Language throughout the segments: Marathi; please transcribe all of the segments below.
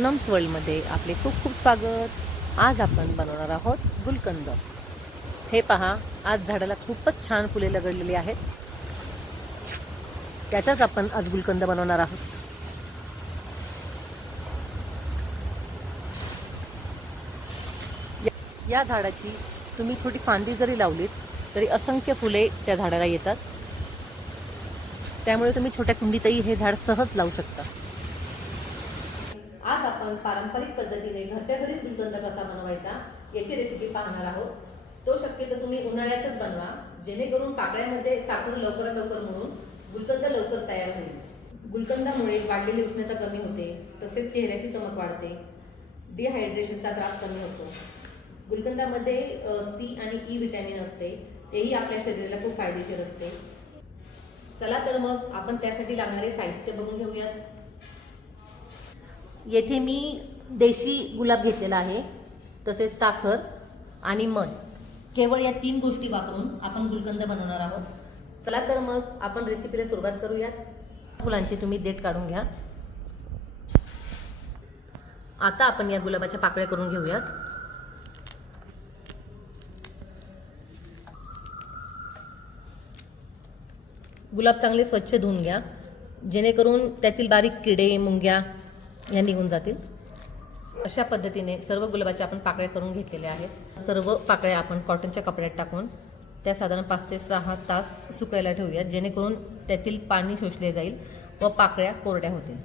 नम्स वर्ल्डमध्ये आपले खूप खूप स्वागत. आज आपण बनवणार आहोत गुलकंद. हे पहा आज झाडाला खूपच छान फुले लगडलेली आहेत. त्याचाच आपण आज गुलकंद बनवणार आहोत. या- झाडाची तुम्ही छोटी फांदी जरी लावलीत तरी असंख्य फुले त्या झाडाला येतात. त्यामुळे तुम्ही छोट्या कुंडीतही हे झाड सहज लावू शकता. आपण पारंपरिक पद्धतीने घरच्या घरीच गुलकंद कसा बनवायचा याची रेसिपी पाहणार आहोत. तो शक्यतो तुम्ही उन्हाळ्यातच बनवा जेणेकरून पाकळ्यामध्ये साखर लवकरात लवकर म्हणून गुलकंद लवकर तयार होईल. गुलकंदामुळे वाढलेली उष्णता कमी होते तसेच चेहऱ्याची चमक वाढते. डिहायड्रेशनचा त्रास कमी होतो. गुलकंदामध्ये सी आणि e ई विटॅमिन असते तेही आपल्या शरीराला खूप फायदेशीर असते. चला तर मग आपण त्यासाठी लागणारे साहित्य बघून घेऊयात. येथे मी देशी गुलाब घेतलेला आहे तसेच साखर आणि मध. केवळ या तीन गोष्टी वापरून आपण गुलकंद बनवणार आहोत. चला तर मग आपण रेसिपीला सुरुवात करूयात. फुलांची तुम्ही देठ काढून घ्या. आता आपण या गुलाबाच्या पाकळ्या करून घेऊयात. गुलाब चांगले स्वच्छ धुवून घ्या. जेणेकरून त्यातील बारीक किडे मुंग्या या निघून जातील. अशा पद्धतीने सर्व गुलाबाच्या आपण पाकळ्या करून घेतलेल्या आहेत. सर्व पाकळ्या आपण कॉटनच्या कपड्यात टाकून त्या साधारण पाच ते सहा तास सुकायला ठेवूयात जेणेकरून त्यातील पाणी शोषले जाईल व पाकळ्या कोरड्या होतील.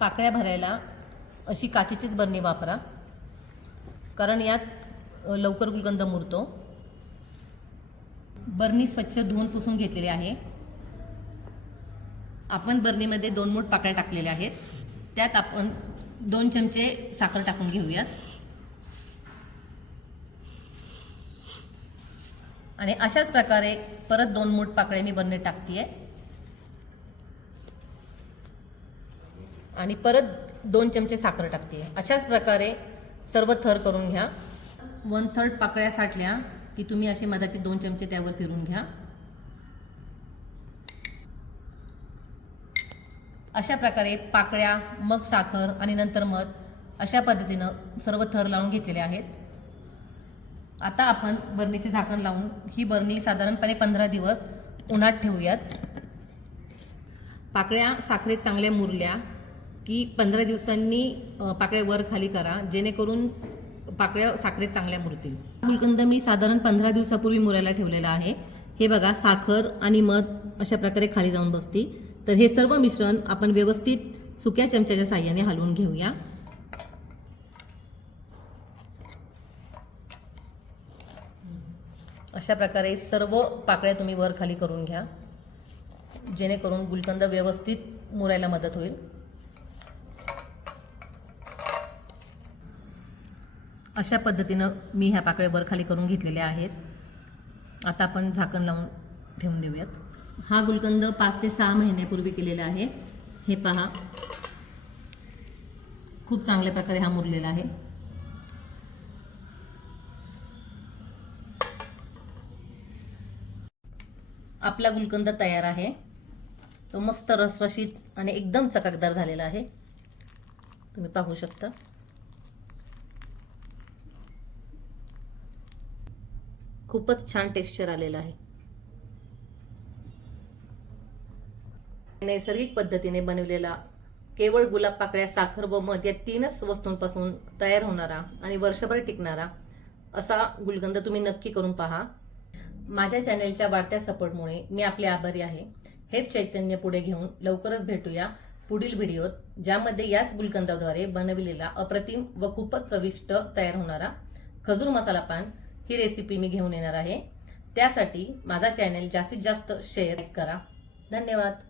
पाकळ्या भरायला अशी काचेचीच बरणी वापरा कारण यात लवकर गुलगंध मुरतो. बरणी स्वच्छ धुवून पुसून घेतलेली आहे. आपण बरणीमध्ये दोन मूठ पाकळ्या टाकलेल्या आहेत. त्यात आपण दोन चमचे साखर टाकून घेऊयात. आणि अशाच प्रकारे परत दोन मूठ पाकळ्या मी बरणीत टाकतीये. आणि परत दोन चमचे साखर टाकते अशाच प्रकारे सर्व थर करून घ्या. वन थर्ड पाकळ्या साठल्या की तुम्ही असे मधाचे दोन चमचे त्यावर फिरून घ्या. अशा प्रकारे पाकळ्या मग साखर आणि नंतर मध अशा पद्धतीनं सर्व थर लावून घेतलेले आहेत. आता आपण बरणीचे झाकण लावून ही बरणी साधारणपणे पंधरा दिवस उन्हात ठेवूयात. पाकळ्या साखरेत चांगल्या मुरल्या की पंधरा दिवसांनी पाकळ्या वर खाली करा जेणेकरून पाकळ्या साखरेत चांगल्या मुरतील. गुलकंद मी साधारण पंधरा दिवसापूर्वी मुरायला ठेवलेला आहे. हे बघा साखर आणि मध अशा प्रकारे खाली जाऊन बसती तर हे सर्व मिश्रण आपण व्यवस्थित सुक्या चमच्याच्या साह्याने हलवून घेऊया. अशा प्रकारे सर्व पाकळ्या तुम्ही वर खाली करून घ्या. जेणेकरून गुलकंद व्यवस्थित मुरायला मदत होईल. अशा पद्धतीनं मी ह्या पाकळ्या वर खाली करून घेतलेल्या आहेत. आता आपण झाकण लावून ठेवून देऊयात. हा गुलकंद पाच ते सहा महिन्यापूर्वी केलेला आहे. हे पहा. खूप चांगल्या प्रकारे हा मुरलेला आहे. आपला गुलकंद तयार आहे. तो मस्त रसरशीत आणि एकदम चकाकदार झालेला आहे. तुम्ही पाहू शकता. खूपच छान टेक्स्चर आलेलं आहे. नैसर्गिक पद्धतीने बनवलेला केवळ गुलाब पाकळ्या साखर व मध या तीनच वस्तूंपासून तयार होणारा आणि वर्षभर टिकणारा असा गुलकंद तुम्ही नक्की करून पहा. माझ्या चॅनेलच्या वाढत्या सपोर्टमुळे मी आपले आभारी आहे. हेच चैतन्य पुढे घेऊन लवकरच भेटूया पुढील व्हिडिओत ज्यामध्ये याच गुलकंदाद्वारे बनविलेला अप्रतिम व खूपच चविष्ट तयार होणारा खजूर मसाला पान ही रेसिपी मी घेऊन येणार आहे. त्यासाठी माझा चॅनेल जास्तीत जास्त शेअर करा. धन्यवाद.